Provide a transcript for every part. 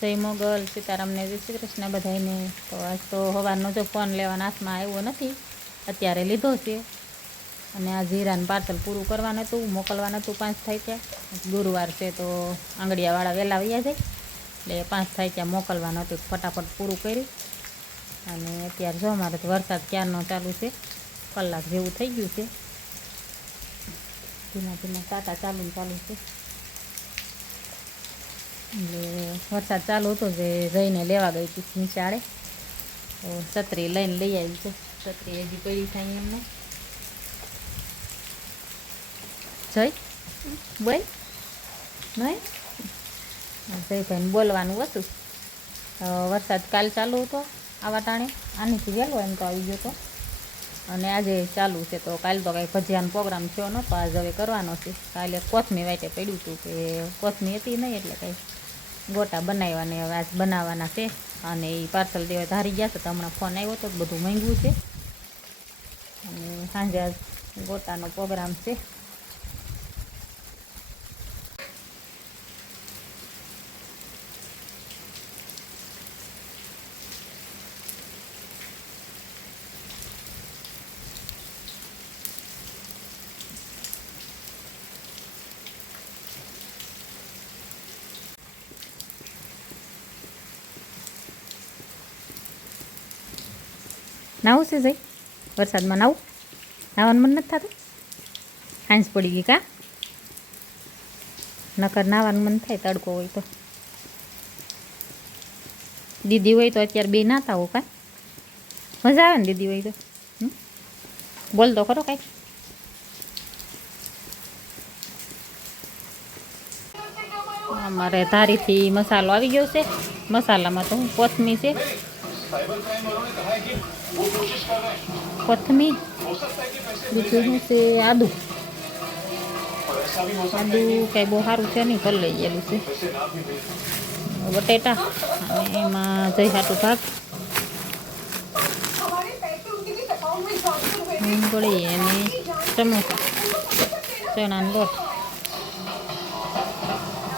જય મોગલ, સીતારામને જય શ્રી કૃષ્ણ બધાને। તો આજ તો સવારનો જો ફોન લેવાના હાથમાં આવ્યો નથી, અત્યારે લીધો છે। અને આ જીરાનું પાર્સલ પૂરું કરવાનું હતું, મોકલવાનું હતું। 5 થાય ત્યાં, ગુરુવાર છે તો આંગળીયાવાળા વહેલા વયા જાય, એટલે 5 થાય ત્યાં મોકલવાનું હતું। ફટાફટ પૂરું કર્યું અને અત્યારે જો અમારે તો વરસાદ ક્યારનો ચાલુ છે, કલાક જેવું થઈ ગયું છે। ધીમા ધીમા ટાટા ચાલુ છે, એટલે વરસાદ ચાલુ હતો જે જઈને લેવા ગઈ હતી નિશાળે, તો છત્રી લઈને લઈ આવી છે। છત્રી હજી પડી થાય એમને જઈ બોલ નહીં, જયભાઈને બોલવાનું હતું। વરસાદ કાલ ચાલુ હતો આવા ટાણે, આનીથી વહેલો એમ તો આવી ગયો હતો, અને આજે ચાલુ છે। તો કાલે તો કાંઈ ભજીયાનો પ્રોગ્રામ થયો નહોતો, આજ હવે કરવાનો છે। કાલે કોથમી વાટે પડ્યું હતું કે કોથમી હતી નહીં, એટલે કાંઈ ગોટા બનાવ્યા ને હવે આજ બનાવવાના છે। અને એ પાર્સલ દેવા ધારી ગયા છે, તો હમણાં ફોન આવ્યો હતો, બધું માંગ્યું છે, અને સાંજે આજ ગોટાનો પ્રોગ્રામ છે। નાવું છે જઈ વરસાદમાં નાવાનું મન નથી થતું? હાંસ પડી ગઈ કા? નકર નાવાનું મન થાય તડકો હોય તો। દીદી હોય તો અત્યારે બે નાતા હો કા? મજા આવે ને દીદી હોય તો? બોલ તો ખરો કાંઈક। અમારે ધારીથી મસાલો આવી ગયો છે। મસાલામાં તો કોથમી છે, કોથમી, બીજું શું છે આદુ કંઈ બહુ સારું છે નહીં, કરી લઈ ગયેલું છે। બટેટા અને એમાં જઈ હાટું ભાગ મૂંગળી અને સમોસા, ચણાનો લોટ।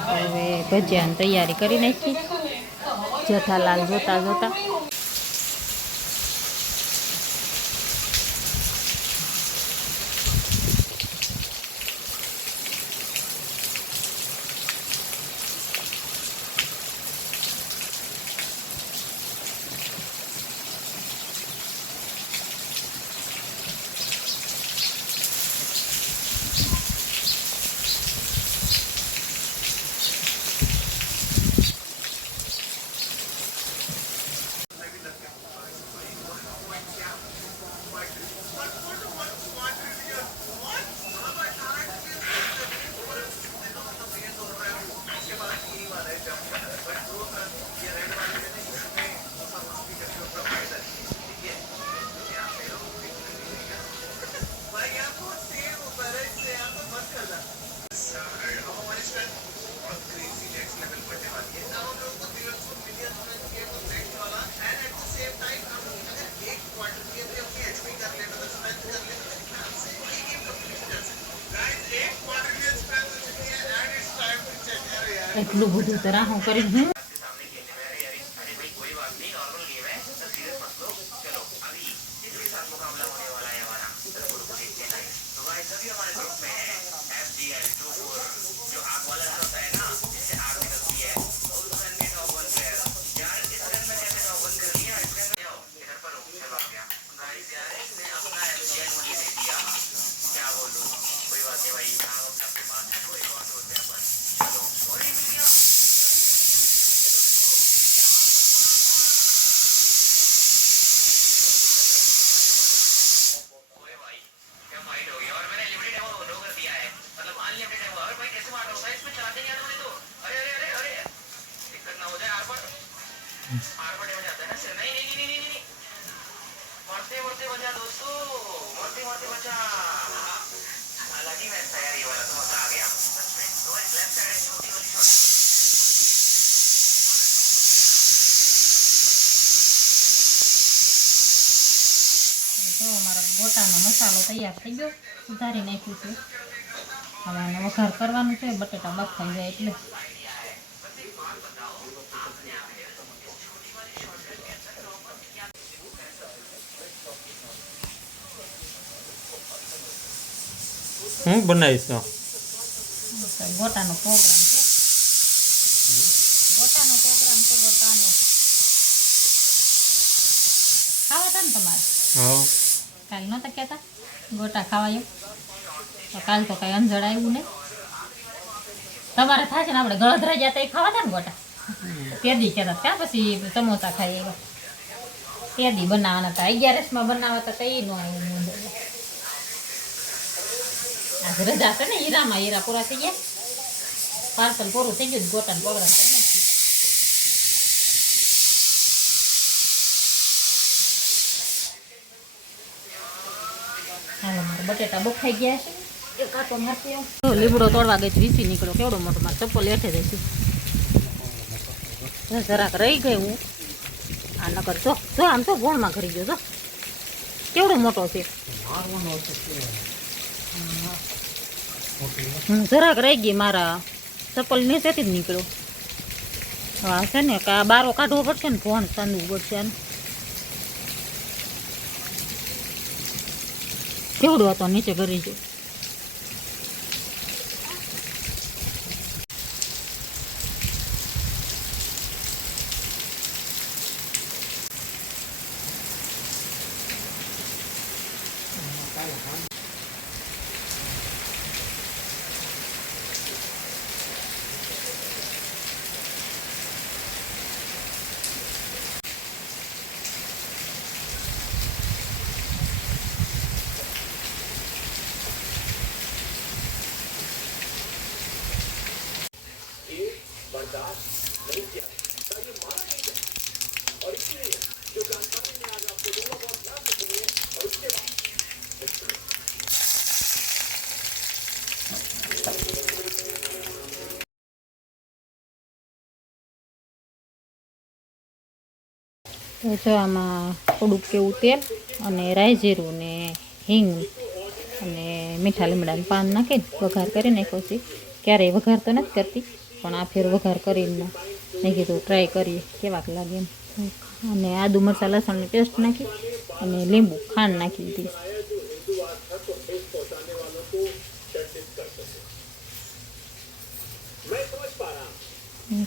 હવે ભજીયાની તૈયારી કરી નાખી, જેઠાલાલ જોતા જોતા। એટલું બધું તો રાહું કરી હું ગોટાનો મસાલો તૈયાર થઈ ગયો, સુધારી નાખ્યું છે। હવે આને વઘાર કરવાનું છે, બટેટા બફાઈ જાય એટલે। હું બનાવીશ તો ગોટાનો પ્રોગ્રામ છે. ગોટાનો પ્રોગ્રામ છે. ગોટાનો ખાવા હતા ને તમારે? હા કાલ નહોતા કહેતા ગોટા ખાવા એમ? તો કાલ તો કાંઈ અંજળ આવ્યું નહીં. તમારે થાય છે ને, આપણે ગળધરા ગયા તો એ ખાવા હતા ને ગોટા? તેદી કહેતા ત્યાં પછી સમોસા ખાઈ આવ્યા. તેદી બનાવવાના હતા, 11 બનાવતા હતા, એ ન આવ્યું. આજે રજા છે ને હીરામાં, હીરા પૂરા થઈ ગયા, પાર્સલ પૂરું થઈ ગયું, ગોટાનો પ્રોગ્રામ કરી નાખ્યું. હાલો, મારે બટેટા બફાઈ ગયા છે. એક કાકો મારતી આવું. લીમડો તોડવા ગઈ વીસી નીકળ્યો, કેવડો મોટો, મારે ચપ્પલ હેઠે જઈશું. જરાક રહી ગઈ હું. આ નકર જો જો આમ તો ગોળમાં કરી ગયો, જો કેવડો મોટો છે. જરાક રહી ગઈ, મારા ચપ્પલ નીચેથી જ નીકળ્યો. હા છે ને, બારો કાઢવો પડશે ને, ભોણ સાંધવું પડશે. કેવડો હતો નીચે કરી ગયો. તો જો આમાં થોડુંક કેવું તેલ અને રાઈ જીરું ને હિંગ અને મીઠા લીમડાનું પાન નાખીને વઘાર કરી નાખ્યો છે. ક્યારેય વઘાર તો નથી કરતી, પણ આ ફેર વઘાર કરીને મેં કીધું ટ્રાય કરીએ કેવાક લાગે એમ. અને આદુ મરચાં લસણની પેસ્ટ નાખી અને લીંબુ ખાંડ નાખી દીધી.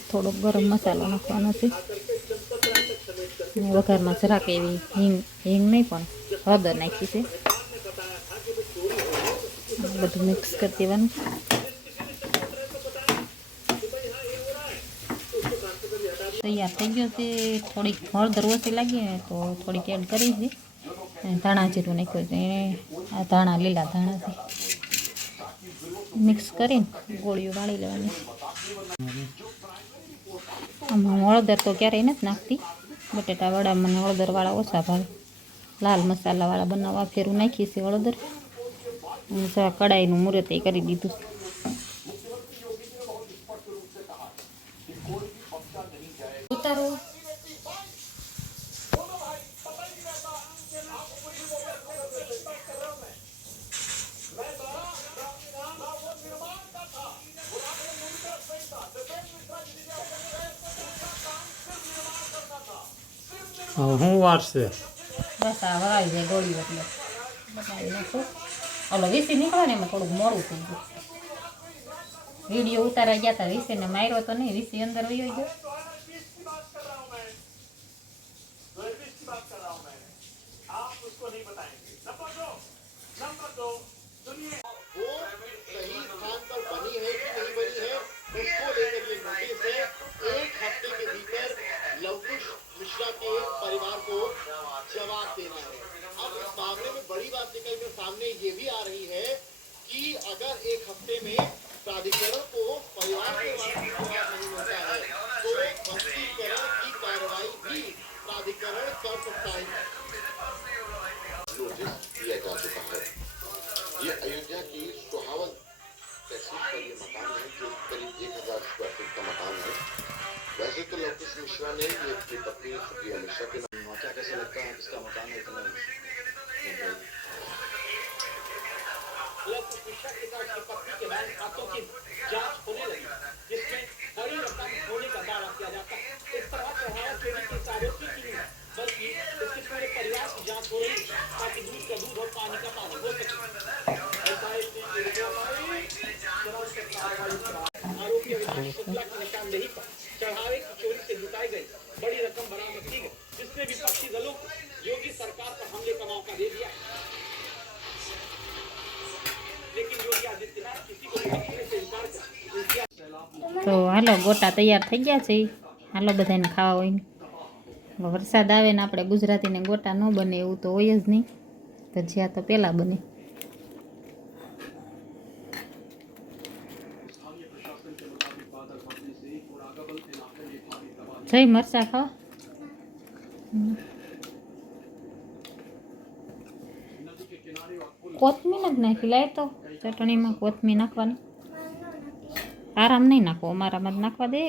થોડોક ગરમ મસાલો નાખવાનો છે. વઘારમાં જરાક એવી હિંગ નહીં પણ હળદર નાખી છે. બધું મિક્સ કરી દેવાનું. તૈયાર થઈ ગયો છે. થોડીક હળદર ઓછી લાગી તો થોડીક એડ કરી છે. ધાણા જીરું નાખ્યું છે. આ ધાણા, લીલા ધાણા છે. મિક્સ કરીને ગોળીઓ વાળી લેવાની. આમાં હળદર તો ક્યારેય નથી નાખતી. બટેટા વડા મને હળદરવાળા ઓછા ભાવે. લાલ મસાલાવાળા બનાવવા ફેરું નાખી છે હળદર. કડાઈનું મુહૂર્ત એ કરી દીધું. ઉતારો. હું વાર છે બસ આ વરાઈ જાય ગોળીઓ એટલે બનાવી નાખું. ઓલો વીસી નીકળે ને એમાં થોડુંક મોડું થઈ ગયું. વિડીયો ઉતારા ગયા હતા, વીસીને માર્યો તો નહીં, વીસી અંદર વયો ગયો. मिश्रा के परिवार को जवाब देना है। अब इस मामले में बड़ी बात निकल कर सामने ये भी आ रही है कि अगर एक हफ्ते में प्राधिकरण को परिवार के जवाब नहीं मिलता है तो स्पष्टीकरण की कार्रवाई भी प्राधिकरण कर सकता है। नोटिस दिया जा चुका है। ये अयोध्या की सुहावन तहसील का ये मकान है जो करीब 1000 स्क्वायर फीट का मकान है। वैसे तो लवकुश मिश्रा ने ये अपनी पत्नी सुप्रिया मिश्रा के नाम क्या कैसे लगता है इसका मकान है इतना लवकुश मिश्रा के साथ की पत्नी के बैंक खातों की जांच होने लगी जिसमें बड़ी रकम होने का दावा किया जाता है। इस तरह चढ़ावा चोरी के आरोपी की नहीं बल्कि इसके पूरे परिवार की जांच हो रही है ताकि दूध का दूध और पानी का पानी हो सके। હાલો ગોટા તૈયાર થઈ ગયા છે. હાલો બધાને ખાવા હોય ને. હવે વરસાદ આવે ને આપણે ગુજરાતીને ગોટા ન બને એવું તો હોય જ નહીં. ભજીયા તો પહેલાં બને. જઈ મરચાં ખાવા. કોથમીર જ નાખી લાય તો ચટણીમાં કોથમીર નાખવાની. આરામ નહીં નાખો, અમારામાં જ નાખવા દે.